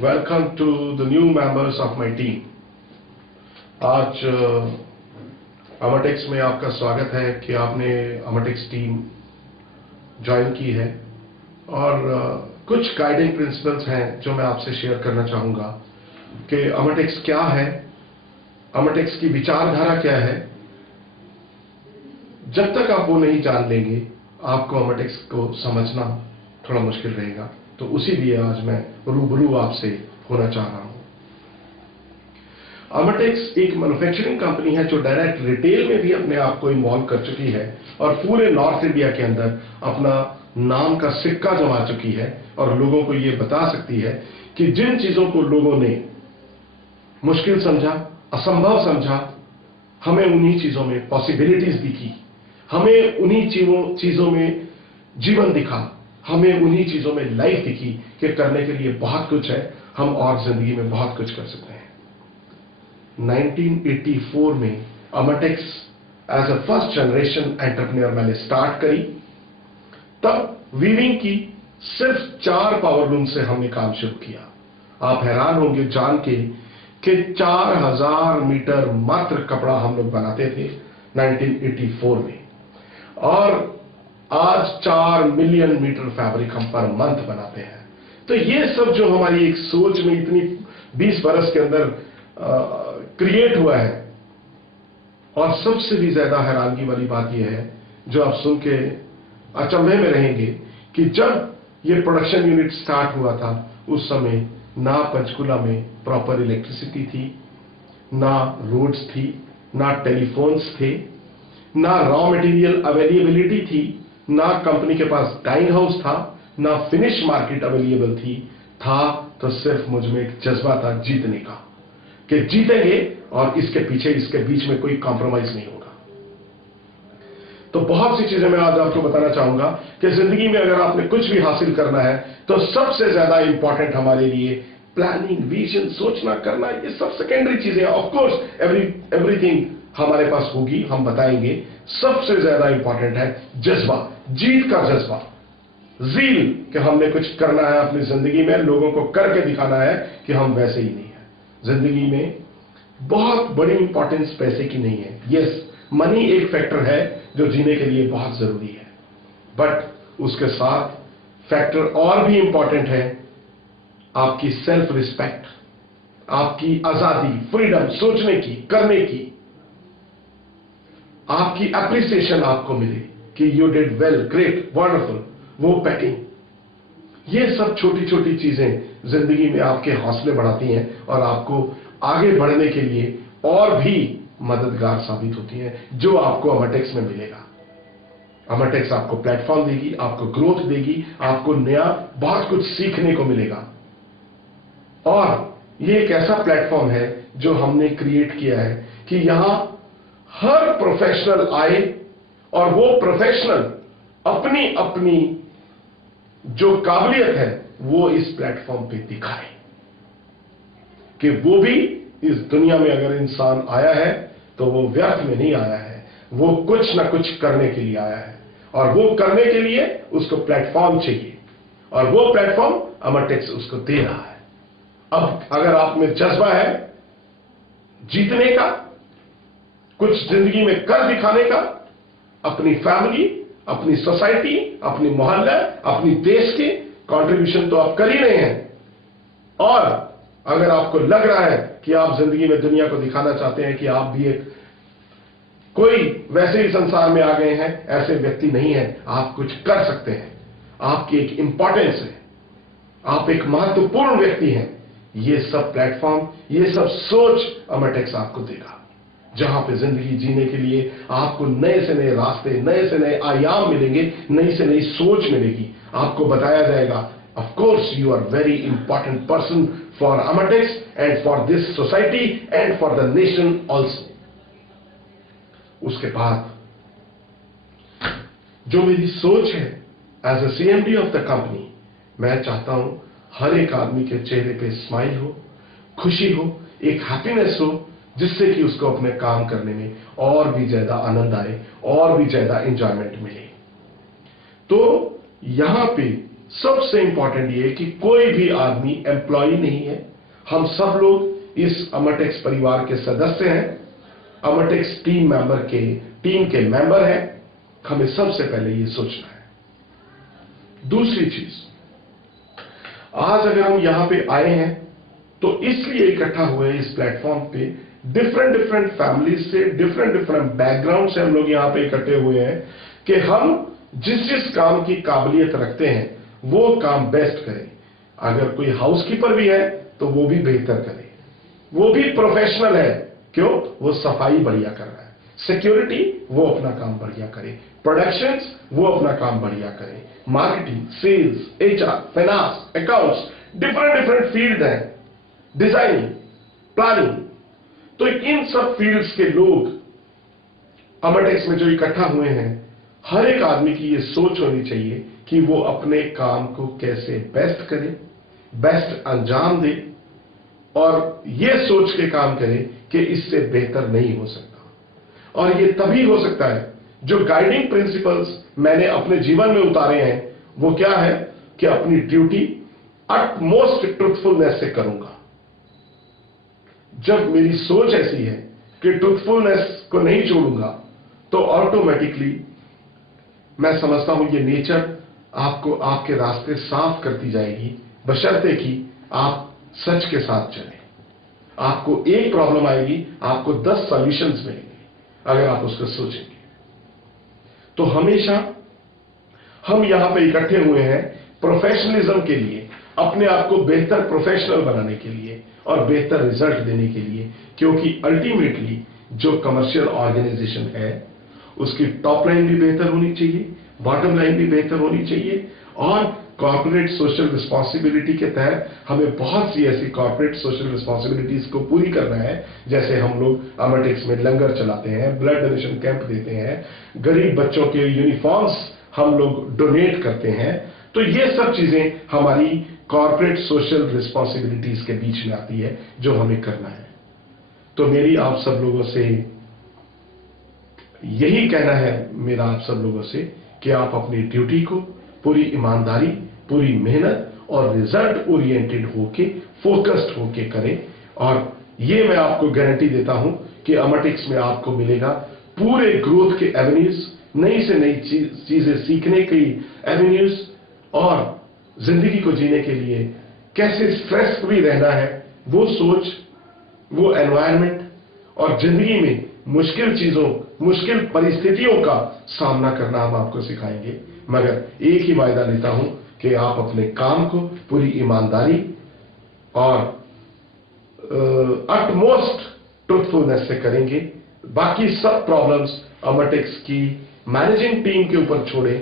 Welcome to the new members of my team. आज अमरटेक्स में आपका स्वागत है कि आपने अमरटेक्स टीम ज्वाइन की है और कुछ गाइडिंग प्रिंसिपल्स हैं जो मैं आपसे शेयर करना चाहूँगा कि अमरटेक्स क्या है, अमरटेक्स की विचारधारा क्या है। जब तक आप वो नहीं जान लेंगे आपको अमरटेक्स को समझना थोड़ा मुश्किल रहेगा। तो उसी लिए आज मैं रूबरू आपसे होना चाह रहा हूं। अमरटेक्स एक मैन्युफैक्चरिंग कंपनी है जो डायरेक्ट रिटेल में भी अपने आप को इन्वॉल्व कर चुकी है और पूरे नॉर्थ इंडिया के अंदर अपना नाम का सिक्का जमा चुकी है और लोगों को ये बता सकती है कि जिन चीजों को लोगों ने मुश्किल समझा, असंभव समझा, हमें उन्हीं चीजों में पॉसिबिलिटीज दिखी, हमें उन्हीं चीजों में जीवन दिखा, हमें उन्हीं चीजों में लाइफ दिखी कि करने के लिए बहुत कुछ है, हम और जिंदगी में बहुत कुछ कर सकते हैं। 1984 में Amartex as a first generation entrepreneur मैंने स्टार्ट करी। तब वीविंग की सिर्फ 4 पावर लूम से हमने काम शुरू किया। आप हैरान होंगे जान के कि 4000 मीटर मात्र कपड़ा हम लोग बनाते थे 1984 में, और आज 4 मिलियन मीटर फैब्रिक हम पर मंथ बनाते हैं। तो ये सब जो हमारी एक सोच में इतनी 20 बरस के अंदर क्रिएट हुआ है। और सबसे भी ज्यादा हैरानगी वाली बात यह है जो आप सुन के अचंभे में रहेंगे कि जब ये प्रोडक्शन यूनिट स्टार्ट हुआ था उस समय ना पंचकुला में प्रॉपर इलेक्ट्रिसिटी थी, ना रोड्स थी, ना टेलीफोन्स थे, ना रॉ मटेरियल अवेलेबिलिटी थी, ना कंपनी के पास डाइंग हाउस था, ना फिनिश मार्केट अवेलेबल थी। था तो सिर्फ मुझ में एक जज्बा था जीतने का कि जीतेंगे और इसके पीछे इसके बीच में कोई कॉम्प्रोमाइज नहीं होगा। तो बहुत सी चीजें मैं आज आपको बताना चाहूंगा कि जिंदगी में अगर आपने कुछ भी हासिल करना है तो सबसे ज्यादा इंपॉर्टेंट हमारे लिए प्लानिंग, विजन, सोचना, करना, ये सब सेकेंडरी चीजें। ऑफ कोर्स एवरीथिंग हमारे पास होगी, हम बताएंगे। सबसे ज्यादा इंपॉर्टेंट है जज्बा, जीत का जज्बा, जील कि हमने कुछ करना है अपनी जिंदगी में, लोगों को करके दिखाना है कि हम वैसे ही नहीं है। जिंदगी में बहुत बड़ी इंपॉर्टेंस पैसे की नहीं है। यस, मनी एक फैक्टर है जो जीने के लिए बहुत जरूरी है, बट उसके साथ फैक्टर और भी इंपॉर्टेंट है आपकी सेल्फ रिस्पेक्ट, आपकी आजादी, फ्रीडम, सोचने की, करने की, आपकी एप्रिसिएशन आपको मिले कि you did well, great, wonderful, वो पैकिंग। ये सब छोटी छोटी चीजें जिंदगी में आपके हौसले बढ़ाती हैं और आपको आगे बढ़ने के लिए और भी मददगार साबित होती हैं, जो आपको अमरटेक्स में मिलेगा। अमरटेक्स आपको प्लेटफॉर्म देगी, आपको ग्रोथ देगी, आपको नया बहुत कुछ सीखने को मिलेगा। और ये एक ऐसा प्लेटफॉर्म है जो हमने क्रिएट किया है कि यहां हर प्रोफेशनल आए और वो प्रोफेशनल अपनी अपनी जो काबिलियत है वो इस प्लेटफॉर्म पे दिखाए कि वो भी इस दुनिया में अगर इंसान आया है तो वो व्यर्थ में नहीं आया है, वो कुछ ना कुछ करने के लिए आया है और वो करने के लिए उसको प्लेटफॉर्म चाहिए और वो प्लेटफॉर्म अमरटेक्स उसको दे रहा है। अब अगर आप में जज्बा है जीतने का, कुछ जिंदगी में कर दिखाने का, अपनी फैमिली, अपनी सोसाइटी, अपनी मोहल्ला, अपनी देश के कंट्रीब्यूशन तो आप कर ही रहे हैं, और अगर आपको लग रहा है कि आप जिंदगी में दुनिया को दिखाना चाहते हैं कि आप भी एक कोई वैसे ही संसार में आ गए हैं, ऐसे व्यक्ति नहीं है, आप कुछ कर सकते हैं, आपकी एक इंपॉर्टेंस है, आप एक महत्वपूर्ण व्यक्ति हैं, ये सब प्लेटफॉर्म, ये सब सोच अमरटेक्स आपको देगा, जहां पे जिंदगी जीने के लिए आपको नए से नए रास्ते, नए से नए आयाम मिलेंगे, नई से नई सोच मिलेगी। आपको बताया जाएगा of course you are very important person for Amartex and for this society and for the nation also. उसके बाद जो मेरी सोच है as a CMD of the company, मैं चाहता हूं हर एक आदमी के चेहरे पे स्माइल हो, खुशी हो, एक हैप्पीनेस हो, जिससे कि उसको अपने काम करने में और भी ज्यादा आनंद आए और भी ज्यादा एंजॉयमेंट मिले। तो यहां पे सबसे इंपॉर्टेंट ये कि कोई भी आदमी एम्प्लॉय नहीं है। हम सब लोग इस अमरटेक्स परिवार के सदस्य हैं, अमरटेक्स टीम के मेंबर हैं। हमें सबसे पहले ये सोचना है। दूसरी चीज, आज अगर हम यहां पे आए हैं तो इसलिए इकट्ठा हुए इस प्लेटफॉर्म पे, डिफरेंट फैमिलीज से, डिफरेंट बैकग्राउंड से हम लोग यहां पे इकट्ठे हुए हैं कि हम जिस काम की काबिलियत रखते हैं वो काम बेस्ट करें। अगर कोई हाउसकीपर भी है तो वो भी बेहतर करे, वो भी प्रोफेशनल है। क्यों? वो सफाई बढ़िया कर रहा है। सिक्योरिटी, वो अपना काम बढ़िया करे। प्रोडक्शंस, वो अपना काम बढ़िया करे। Marketing, sales, HR, finance, accounts, different field हैं, डिजाइनिंग, प्लानिंग। तो इन सब फील्ड्स के लोग अमरटेक्स में जो इकट्ठा हुए हैं, हर एक आदमी की ये सोच होनी चाहिए कि वो अपने काम को कैसे बेस्ट करे, बेस्ट अंजाम दे, और ये सोच के काम करे कि इससे बेहतर नहीं हो सकता। और ये तभी हो सकता है, जो गाइडिंग प्रिंसिपल्स मैंने अपने जीवन में उतारे हैं वो क्या है कि अपनी ड्यूटी अटमोस्ट ट्रुथफुलनेस से करूंगा। जब मेरी सोच ऐसी है कि ट्रुथफुलनेस को नहीं छोड़ूंगा, तो ऑटोमेटिकली मैं समझता हूं ये नेचर आपको आपके रास्ते साफ करती जाएगी, बशर्ते कि आप सच के साथ चलें। आपको एक प्रॉब्लम आएगी, आपको 10 सॉल्यूशंस मिलेंगे अगर आप उसको सोचेंगे। तो हमेशा हम यहां पे इकट्ठे हुए हैं प्रोफेशनलिज्म के लिए, अपने आप को बेहतर प्रोफेशनल बनाने के लिए और बेहतर रिजल्ट देने के लिए। क्योंकि अल्टीमेटली जो कमर्शियल ऑर्गेनाइजेशन है उसकी टॉप लाइन भी बेहतर होनी चाहिए, बॉटम लाइन भी बेहतर होनी चाहिए, और कॉर्पोरेट सोशल रिस्पॉन्सिबिलिटी के तहत हमें बहुत सी ऐसी कॉर्पोरेट सोशल रिस्पॉन्सिबिलिटीज को पूरी करना है। जैसे हम लोग अमरटेक्स में लंगर चलाते हैं, ब्लड डोनेशन कैंप देते हैं, गरीब बच्चों के यूनिफॉर्म्स हम लोग डोनेट करते हैं। तो ये सब चीजें हमारी कॉर्पोरेट सोशल रिस्पॉन्सिबिलिटीज के बीच में आती है जो हमें करना है। तो मेरी आप सब लोगों से यही कहना है, मेरा आप सब लोगों से, कि आप अपनी ड्यूटी को पूरी ईमानदारी, पूरी मेहनत और रिजल्ट ओरिएंटेड होके, फोकस्ड होके करें। और ये मैं आपको गारंटी देता हूं कि अमरटेक्स में आपको मिलेगा पूरे ग्रोथ के एवेन्यूज, नई से नई चीजें सीखने की एवेन्यूज, और जिंदगी को जीने के लिए कैसे स्ट्रेस फ्री रहना है वो सोच, वो एनवायरनमेंट, और जिंदगी में मुश्किल चीजों, मुश्किल परिस्थितियों का सामना करना हम आपको सिखाएंगे। मगर एक ही वायदा लेता हूं कि आप अपने काम को पूरी ईमानदारी और अटमोस्ट ट्रुथफुलनेस से करेंगे। बाकी सब प्रॉब्लम्स अमरटेक्स की मैनेजिंग टीम के ऊपर छोड़ें,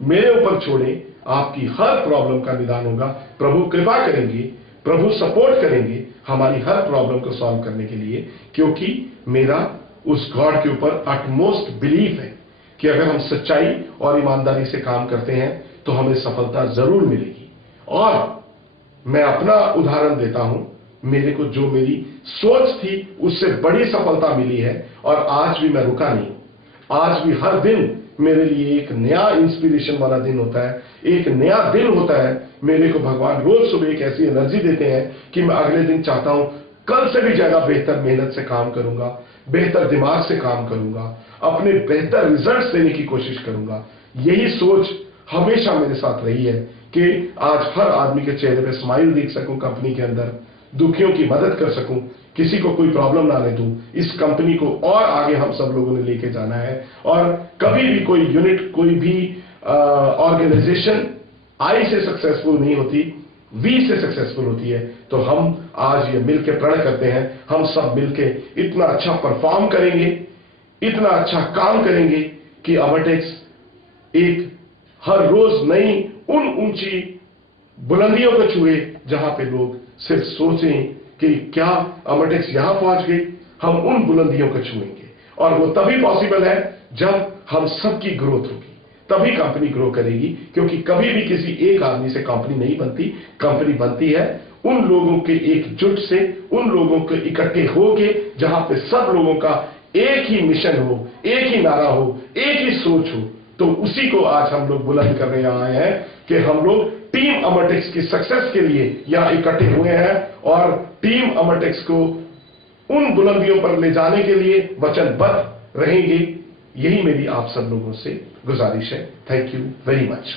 मेरे ऊपर छोड़ें। आपकी हर प्रॉब्लम का निदान होगा। प्रभु कृपा करेंगे, प्रभु सपोर्ट करेंगे हमारी हर प्रॉब्लम को सॉल्व करने के लिए। क्योंकि मेरा उस गॉड के ऊपर अटमोस्ट बिलीफ है कि अगर हम सच्चाई और ईमानदारी से काम करते हैं तो हमें सफलता जरूर मिलेगी। और मैं अपना उदाहरण देता हूं, मेरे को जो मेरी सोच थी उससे बड़ी सफलता मिली है, और आज भी मैं रुका नहीं। आज भी हर दिन मेरे लिए एक नया इंस्पिरेशन वाला दिन होता है, एक नया दिन होता है। मेरे को भगवान रोज सुबह एक ऐसी एनर्जी देते हैं कि मैं अगले दिन चाहता हूं कल से भी ज्यादा बेहतर मेहनत से काम करूंगा, बेहतर दिमाग से काम करूंगा, अपने बेहतर रिजल्ट्स देने की कोशिश करूंगा। यही सोच हमेशा मेरे साथ रही है कि आज हर आदमी के चेहरे पे स्माइल देख सकूं, कंपनी के अंदर दुखियों की मदद कर सकूं, किसी को कोई प्रॉब्लम ना आने दूं। इस कंपनी को और आगे हम सब लोगों ने लेके जाना है। और कभी भी कोई यूनिट, कोई भी ऑर्गेनाइजेशन आई से सक्सेसफुल नहीं होती, वी से सक्सेसफुल होती है। तो हम आज ये मिलकर प्रण करते हैं, हम सब मिलकर इतना अच्छा परफॉर्म करेंगे, इतना अच्छा काम करेंगे कि अमरटेक्स एक हर रोज नई उन ऊंची बुलंदियों को छुए जहां पे लोग सिर्फ सोचें कि क्या अमरटेक्स यहां पहुंच गई। हम उन बुलंदियों को छुएंगे, और वो तभी पॉसिबल है जब हम सबकी ग्रोथ होगी, तभी कंपनी ग्रो करेगी। क्योंकि कभी भी किसी एक आदमी से कंपनी नहीं बनती, कंपनी बनती है उन लोगों के एकजुट से, उन लोगों के इकट्ठे होके, जहां पे सब लोगों का एक ही मिशन हो, एक ही नारा हो, एक ही सोच हो। तो उसी को आज हम लोग बुलंद करने आए हैं। कि हम लोग टीम अमरटेक्स की सक्सेस के लिए यहां इकट्ठे हुए हैं और टीम अमरटेक्स को उन बुलंदियों पर ले जाने के लिए वचनबद्ध रहेंगे। यही मेरी आप सब लोगों से गुजारिश है। Thank you very much.